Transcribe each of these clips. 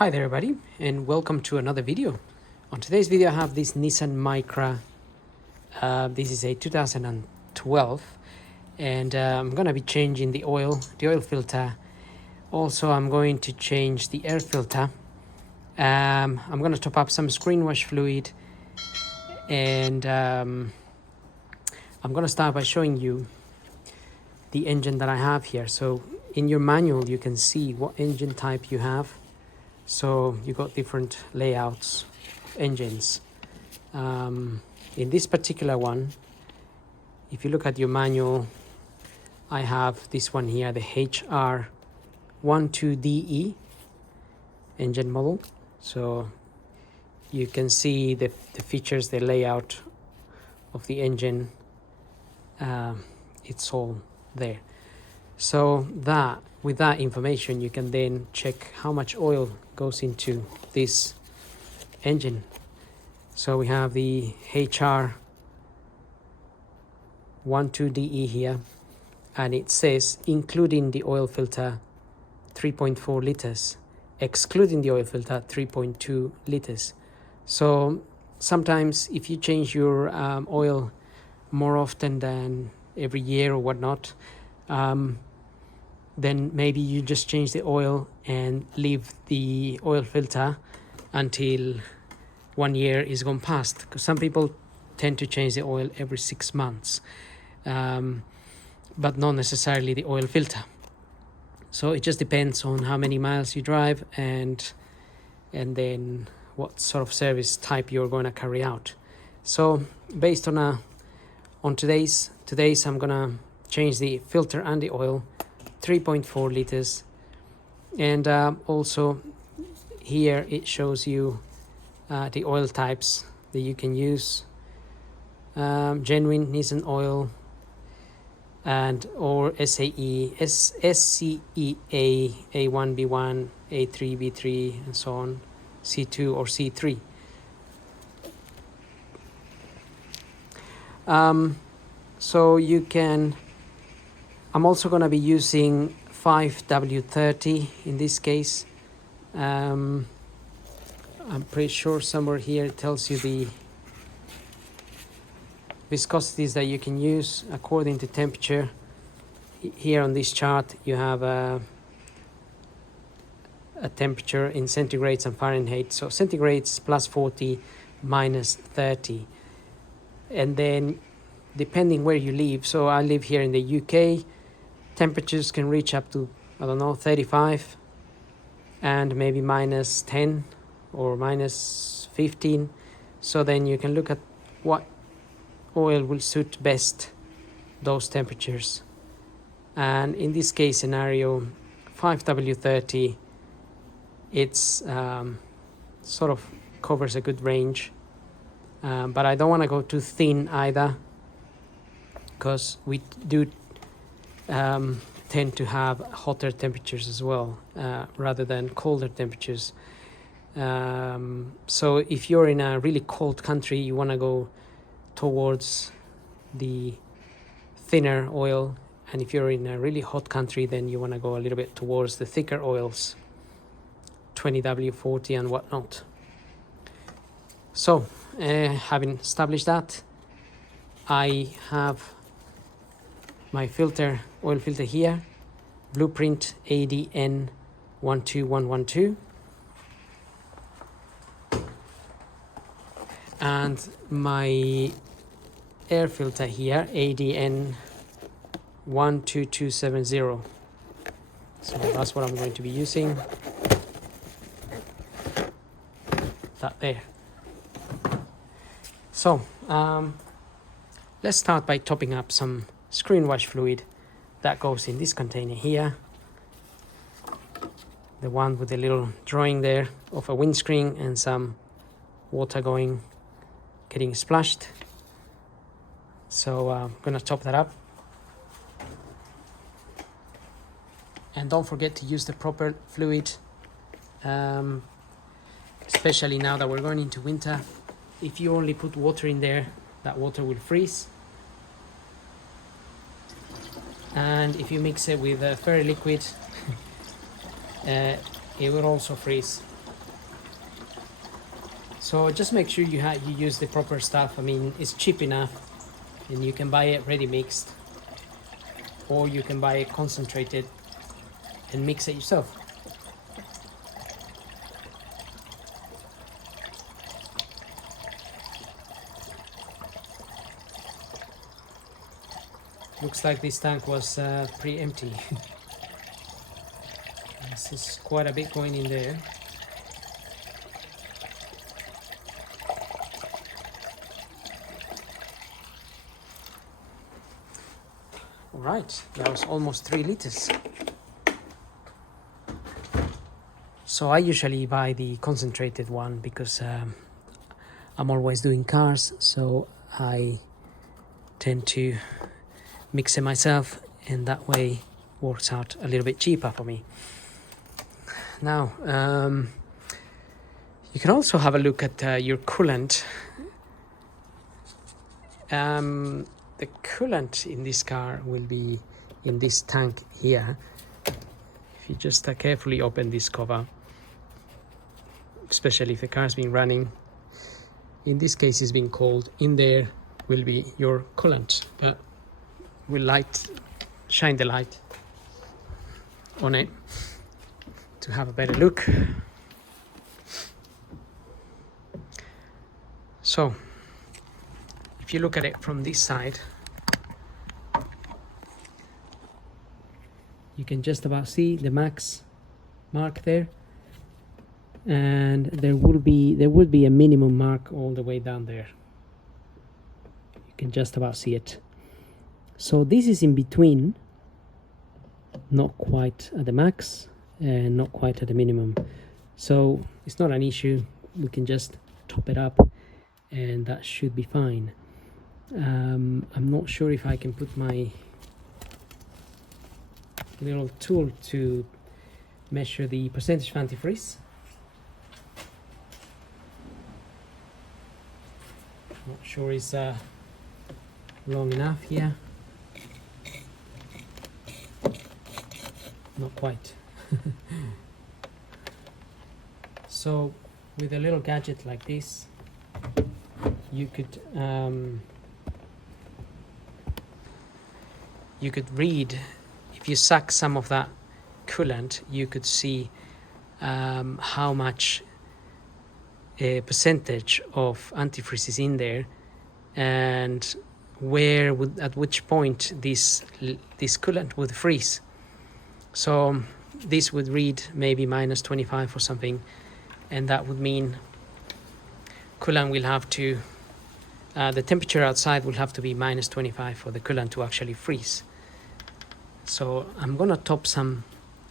Hi there everybody, and welcome to another video. On today's video I have this Nissan Micra. This is a 2012, and I'm gonna be changing the oil filter. Also I'm going to change the air filter. I'm gonna top up some screen wash fluid, and I'm gonna start by showing you the engine that I have here. So in your manual you can see what engine type you have. So you got different layouts of engines. In this particular one, if you look at your manual, I have this one here, the HR12DE engine model. So you can see the features, the layout of the engine. It's all there. So with that information, you can then check how much oil goes into this engine. So we have the HR12DE here, and it says including the oil filter 3.4 liters, excluding the oil filter 3.2 liters. So sometimes if you change your oil more often than every year or whatnot, then maybe you just change the oil and leave the oil filter until 1 year is gone past, because some people tend to change the oil every 6 months, but not necessarily the oil filter. So it just depends on how many miles you drive and then what sort of service type you're going to carry out. So based on today's I'm gonna change the filter and the oil 3.4 liters, and also here it shows you the oil types that you can use: genuine Nissan oil, and or SAE, SCEA, A1, B1, A3, B3, and so on, C2 or C3. So you can, I'm also going to be using 5W30 in this case. I'm pretty sure somewhere here it tells you the viscosities that you can use according to temperature. Here on this chart you have a temperature in centigrades and Fahrenheit. So centigrades plus 40, minus 30. And then depending where you live, so I live here in the UK, temperatures can reach up to, 35 and maybe minus 10 or minus 15. So then you can look at what oil will suit best those temperatures. And in this case scenario, 5W30, it's sort of covers a good range, but I don't want to go too thin either, because we do tend to have hotter temperatures as well, rather than colder temperatures. So if you're in a really cold country, you want to go towards the thinner oil, and if you're in a really hot country, then you want to go a little bit towards the thicker oils, 20W40 and whatnot. So having established that, I have my oil filter here, blueprint ADN 12112, and my air filter here, ADN 12270. So that's what I'm going to be using. That there. So let's start by topping up some screen wash fluid that goes in this container here, the one with the little drawing there of a windscreen and some water getting splashed. So I'm gonna top that up, and don't forget to use the proper fluid, especially now that we're going into winter. If you only put water in there, that water will freeze. And if you mix it with a fairy liquid, it will also freeze. So just make sure you use the proper stuff. I mean, it's cheap enough, and you can buy it ready mixed, or you can buy it concentrated and mix it yourself. Looks like this tank was pretty empty. This is quite a bit going in there. Right, that was almost 3 liters. So I usually buy the concentrated one because I'm always doing cars, so I tend to mix it myself, and that way works out a little bit cheaper for me. Now, you can also have a look at your coolant. The coolant in this car will be in this tank here. If you just carefully open this cover, especially if the car's been running, in this case it's been cold, in there will be your coolant. But we'll shine the light on it to have a better look. So if you look at it from this side, you can just about see the max mark there, and there would be a minimum mark all the way down there. You can just about see it. So this is in between, not quite at the max and not quite at the minimum. So it's not an issue. We can just top it up and that should be fine. I'm not sure if I can put my little tool to measure the percentage of antifreeze. Not sure it's long enough here. Not quite. So with a little gadget like this, you could read, if you suck some of that coolant, you could see how much percentage of antifreeze is in there, and at which point this coolant would freeze. So this would read maybe -25 or something, and that would mean coolant will have to, the temperature outside will have to be -25 for the coolant to actually freeze. So I'm gonna top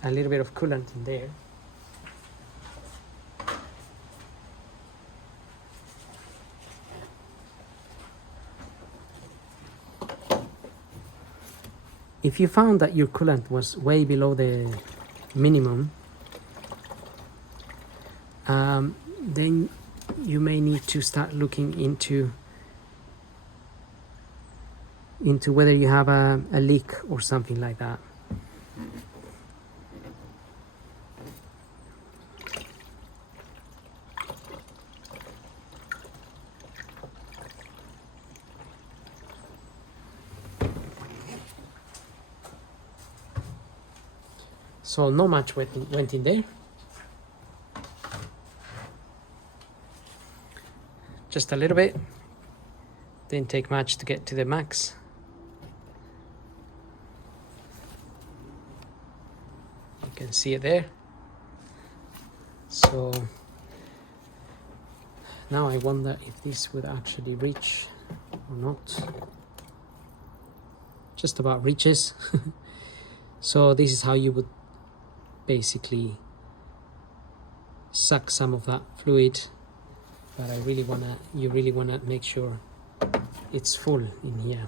a little bit of coolant in there. If you found that your coolant was way below the minimum, then you may need to start looking into whether you have a leak or something like that. So not much went in there. Just a little bit. Didn't take much to get to the max. You can see it there. So now I wonder if this would actually reach or not. Just about reaches. So this is how you would basically suck some of that fluid, but you really wanna make sure it's full in here.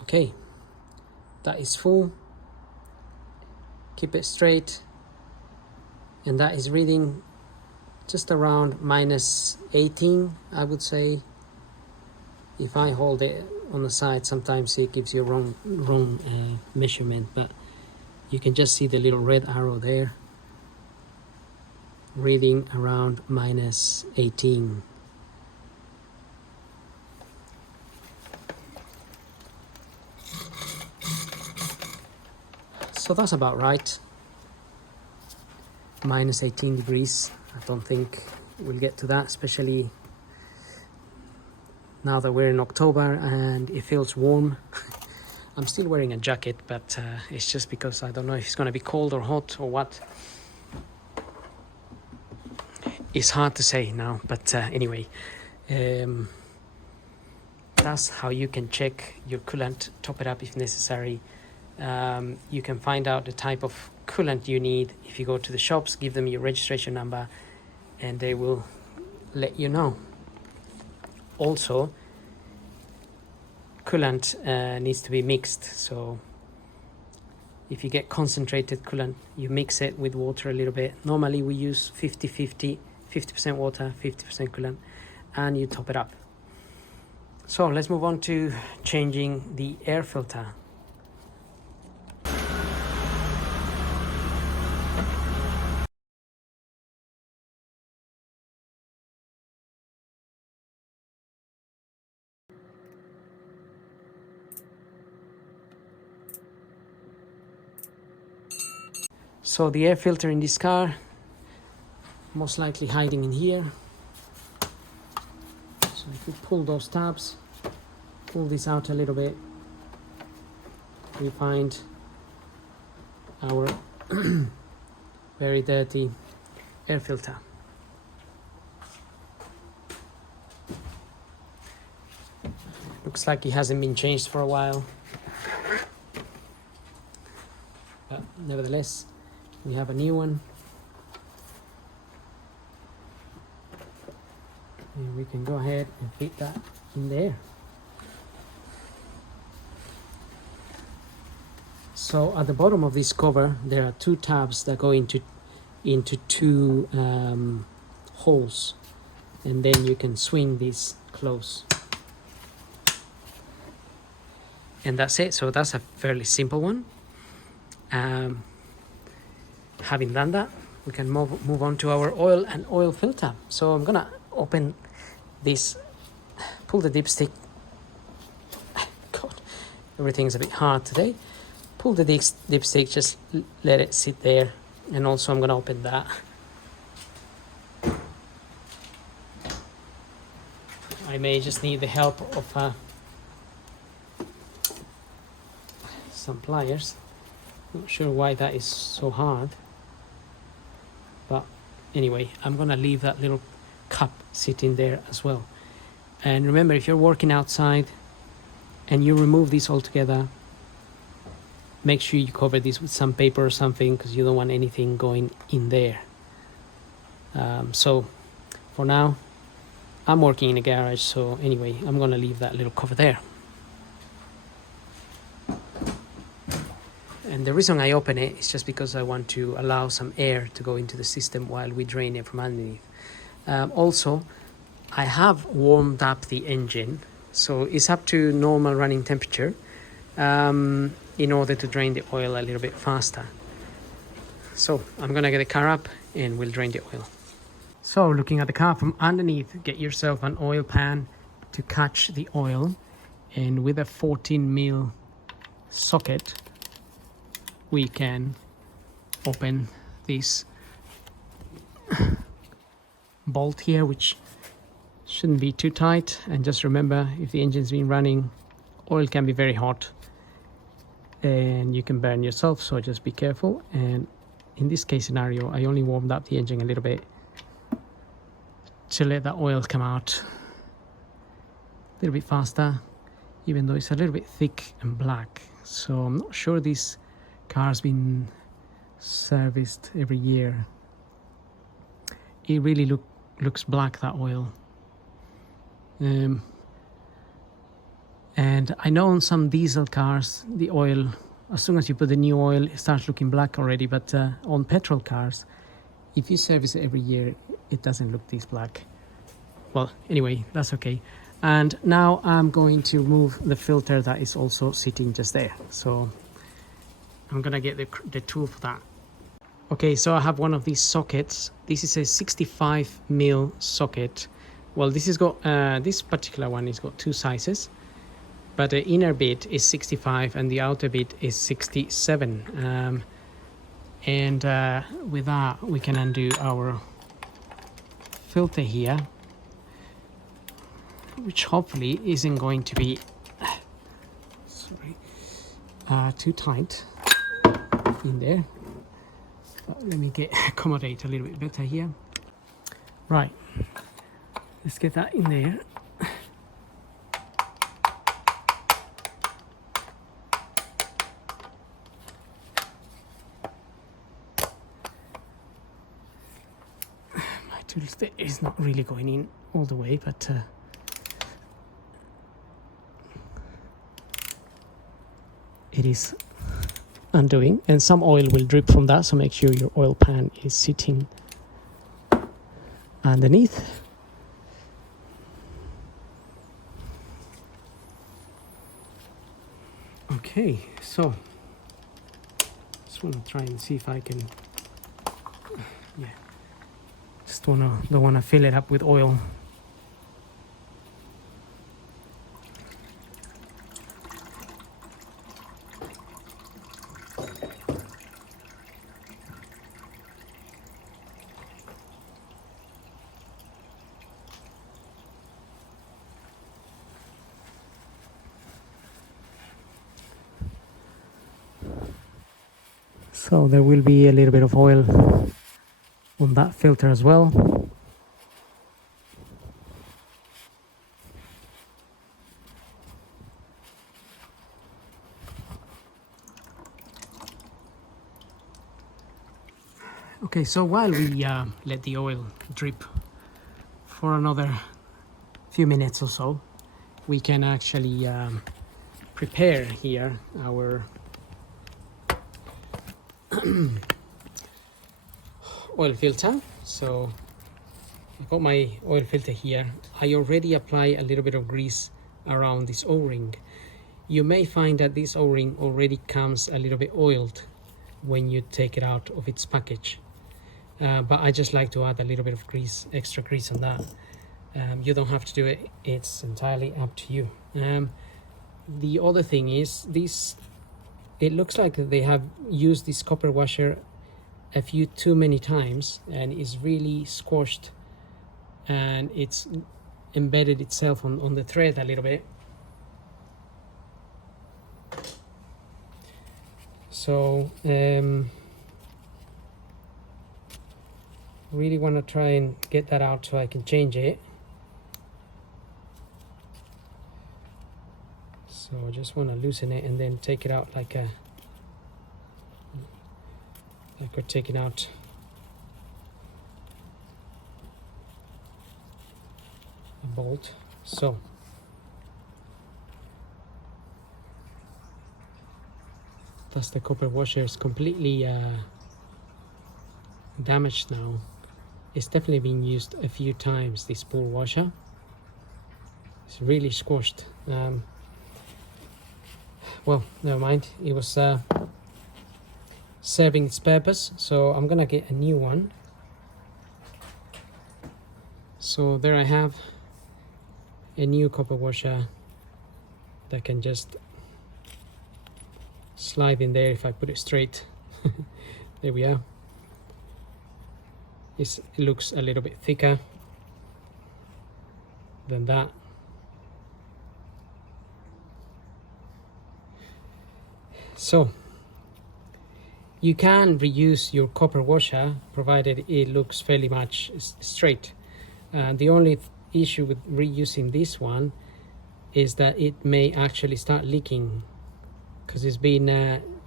Okay, that is full. Keep it straight, and that is reading just around -18, I would say. If I hold it on the side, sometimes it gives you a wrong measurement, but you can just see the little red arrow there, reading around -18. So that's about right. -18 degrees. I don't think we'll get to that, especially now that we're in October and it feels warm. I'm still wearing a jacket, but it's just because I don't know if it's going to be cold or hot or what. It's hard to say now, but anyway, that's how you can check your coolant, top it up if necessary. You can find out the type of coolant you need if you go to the shops, give them your registration number, and they will let you know. Also, coolant needs to be mixed, so if you get concentrated coolant, you mix it with water a little bit. Normally we use 50-50, 50% water, 50% coolant, and you top it up. So let's move on to changing the air filter. So the air filter in this car, most likely hiding in here. So if we pull those tabs, pull this out a little bit, we find our very dirty air filter. Looks like it hasn't been changed for a while, but nevertheless, we have a new one, and we can go ahead and fit that in there. So at the bottom of this cover there are two tabs that go into two holes, and then you can swing this close, and that's it. So that's a fairly simple one. Having done that, we can move on to our oil and oil filter. So I'm gonna open this, pull the dipstick. God, everything's a bit hard today. Pull the dipstick, just let it sit there, and also I'm gonna open that. I may just need the help of some pliers. Not sure why that is so hard, but anyway, I'm gonna leave that little cup sitting there as well. And remember, if you're working outside and you remove this altogether, make sure you cover this with some paper or something, because you don't want anything going in there. So for now, I'm working in a garage, so anyway, I'm gonna leave that little cover there. And the reason I open it is just because I want to allow some air to go into the system while we drain it from underneath. Also, I have warmed up the engine, so it's up to normal running temperature in order to drain the oil a little bit faster. So I'm gonna get the car up and we'll drain the oil. So looking at the car from underneath, get yourself an oil pan to catch the oil, and with a 14mm socket we can open this bolt here, which shouldn't be too tight. And just remember, if the engine's been running, oil can be very hot and you can burn yourself, so just be careful. And in this case scenario, I only warmed up the engine a little bit to let the oil come out a little bit faster, even though it's a little bit thick and black. So I'm not sure this car's been serviced every year. It really looks black, that oil. And I know on some diesel cars, the oil, as soon as you put the new oil, it starts looking black already. But on petrol cars, if you service it every year, it doesn't look this black. Well, anyway, that's okay. And now I'm going to remove the filter that is also sitting just there. So I'm gonna get the tool for that. Okay, so I have one of these sockets. This is a 65mm socket. Well, this has got this particular one has got two sizes, but the inner bit is 65 and the outer bit is 67. And with that we can undo our filter here, which hopefully isn't going to be too tight in there. Let me accommodate a little bit better here. Right, let's get that in there. My tool is not really going in all the way, but it is undoing, and some oil will drip from that, so make sure your oil pan is sitting underneath. Okay, so just want to try and see if I can, yeah, don't want to fill it up with oil. So there will be a little bit of oil on that filter as well. Okay, so while we let the oil drip for another few minutes or so, we can actually prepare here our oil filter. So I've got my oil filter here. I already apply a little bit of grease around this O-ring. You may find that this O-ring already comes a little bit oiled when you take it out of its package, but I just like to add a little bit of grease, extra grease on that. You don't have to do it, it's entirely up to you. The other thing is this, it looks like they have used this copper washer a few too many times and is really squashed, and it's embedded itself on the thread a little bit. So really want to try and get that out so I can change it. So I just want to loosen it and then take it out like we're taking out a bolt. So that's the copper washer. Is completely damaged now. It's definitely been used a few times, this spool washer. It's really squashed. Well, never mind, it was serving its purpose, so I'm gonna get a new one. So there I have a new copper washer that can just slide in there if I put it straight. There we are. It looks a little bit thicker than that. So you can reuse your copper washer provided it looks fairly much straight. The only issue with reusing this one is that it may actually start leaking because it's been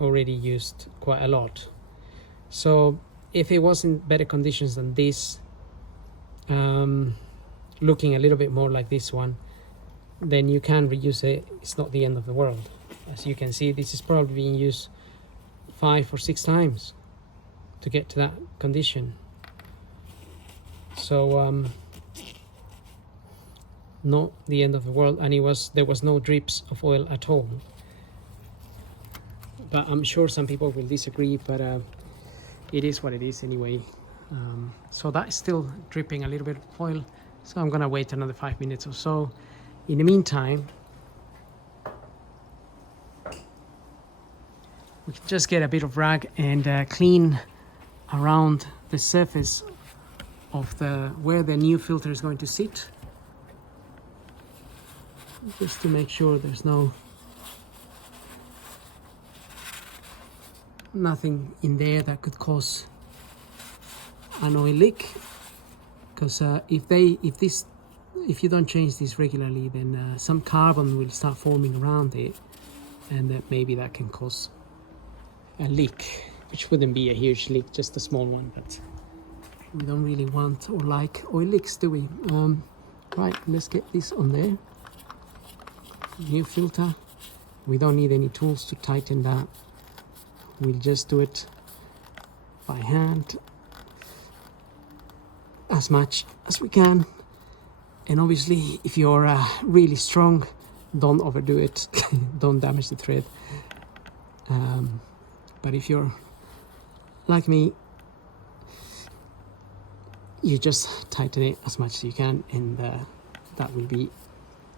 already used quite a lot. So if it was in better conditions than this, looking a little bit more like this one, then you can reuse it. It's not the end of the world. As you can see, this is probably being used 5 or 6 times to get to that condition. So not the end of the world, and there was no drips of oil at all. But I'm sure some people will disagree, but it is what it is anyway. So that is still dripping a little bit of oil, so I'm gonna wait another 5 minutes or so. In the meantime, we can just get a bit of rag and clean around the surface of where the new filter is going to sit, just to make sure there's nothing in there that could cause an oil leak. Because if you don't change this regularly, then some carbon will start forming around it, and maybe that can cause a leak, which wouldn't be a huge leak, just a small one. But we don't really want or like oil leaks, do we? Right, let's get this on there. New filter. We don't need any tools to tighten that. We'll just do it by hand as much as we can. And obviously, if you're really strong, don't overdo it. Don't damage the thread. But if you're like me, you just tighten it as much as you can, and that will be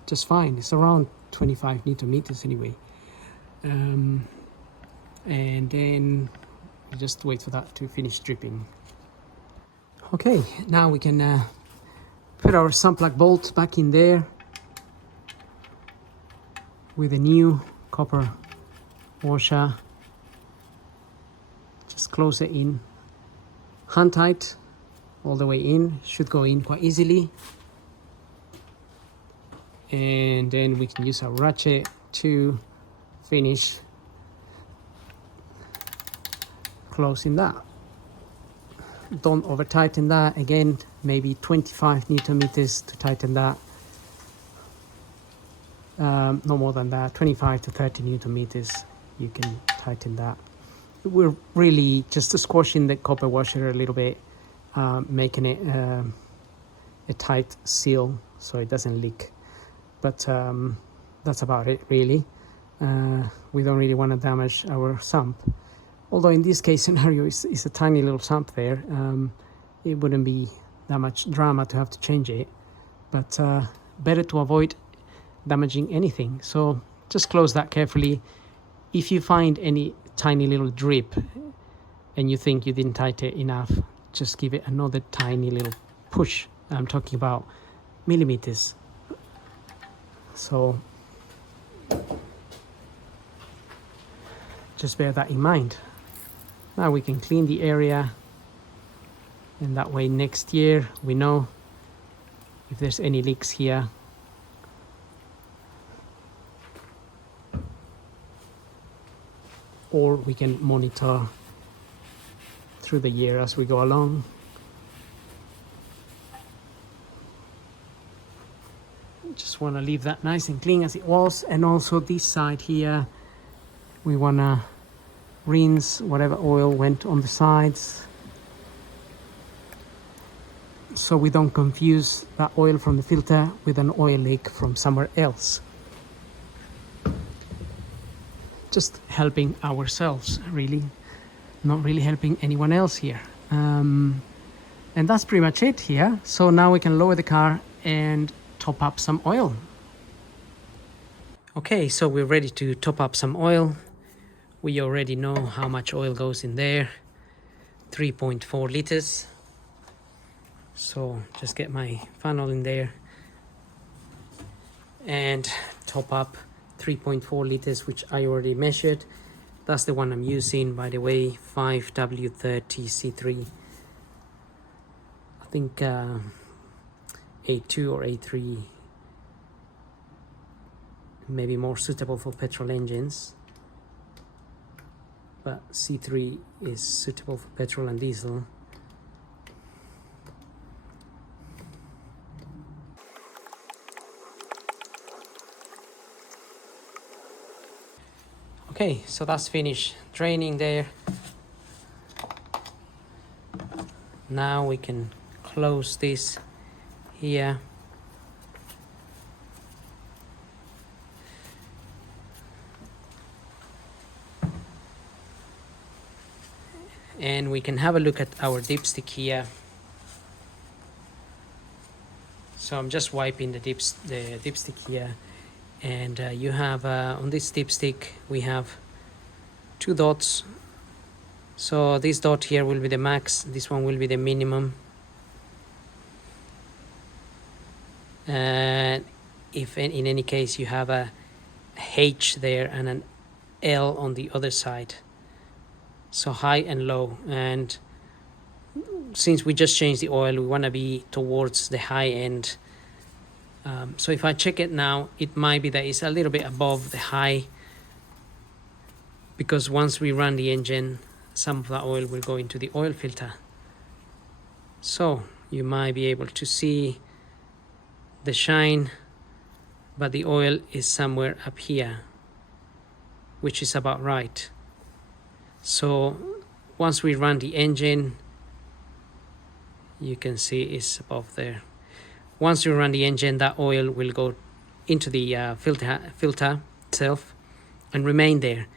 just fine. It's around 25 Newton meters anyway. And then we just wait for that to finish dripping. Okay, now we can put our sun plug bolt back in there with a new copper washer. Just close it in, hand tight all the way in. Should go in quite easily. And then we can use our ratchet to finish closing that. Don't over tighten that. Again, maybe 25 Newton meters to tighten that. No more than that. 25 to 30 Newton meters, you can tighten that. We're really just squashing the copper washer a little bit, making it a tight seal so it doesn't leak. But that's about it, really. We don't really want to damage our sump. Although in this case scenario, it's a tiny little sump there. It wouldn't be that much drama to have to change it. But better to avoid damaging anything. So just close that carefully. If you find any tiny little drip and you think you didn't tighten it enough, just give it another tiny little push. I'm talking about millimeters. So just bear that in mind. Now we can clean the area, and that way next year we know if there's any leaks here. Or we can monitor through the year as we go along. Just want to leave that nice and clean as it was. And also this side here, we want to rinse whatever oil went on the sides, so we don't confuse that oil from the filter with an oil leak from somewhere else. Just helping ourselves, really, not really helping anyone else here. And that's pretty much it here. So now we can lower the car and top up some oil. Okay, so we're ready to top up some oil. We already know how much oil goes in there, 3.4 liters. So just get my funnel in there and top up 3.4 liters, which I already measured. That's the one I'm using, by the way, 5W30C3. I think A2 or A3 maybe more suitable for petrol engines, but C3 is suitable for petrol and diesel. Okay, so that's finished draining there. Now we can close this here. And we can have a look at our dipstick here. So I'm just wiping the dipstick here, and you have on this dipstick we have 2 dots. So this dot here will be the max, this one will be the minimum. And if in any case you have a H there and an L on the other side, so high and low. And since we just changed the oil, we want to be towards the high end. So if I check it now, it might be that it's a little bit above the high, because once we run the engine, some of the oil will go into the oil filter. So you might be able to see the shine, but the oil is somewhere up here, which is about right. So once we run the engine, you can see it's above there. Once you run the engine, that oil will go into the filter itself and remain there,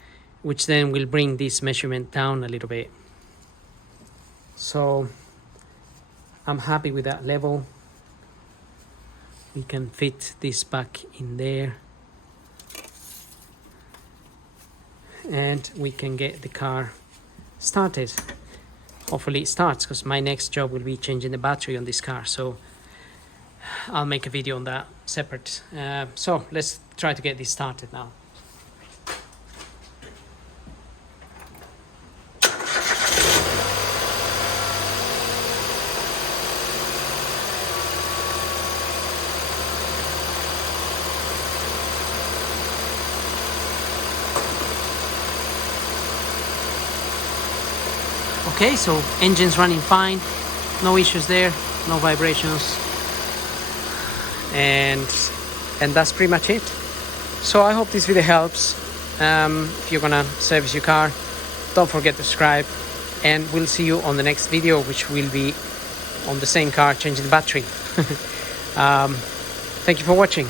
which then will bring this measurement down a little bit. So I'm happy with that level. We can fit this back in there, and we can get the car started. Hopefully it starts, because my next job will be changing the battery on this car, so I'll make a video on that separate. So let's try to get this started now. Okay, so engine's running fine, no issues there, no vibrations, and that's pretty much it. So I hope this video helps. If you're gonna service your car, don't forget to subscribe, and we'll see you on the next video, which will be on the same car, changing the battery. Thank you for watching.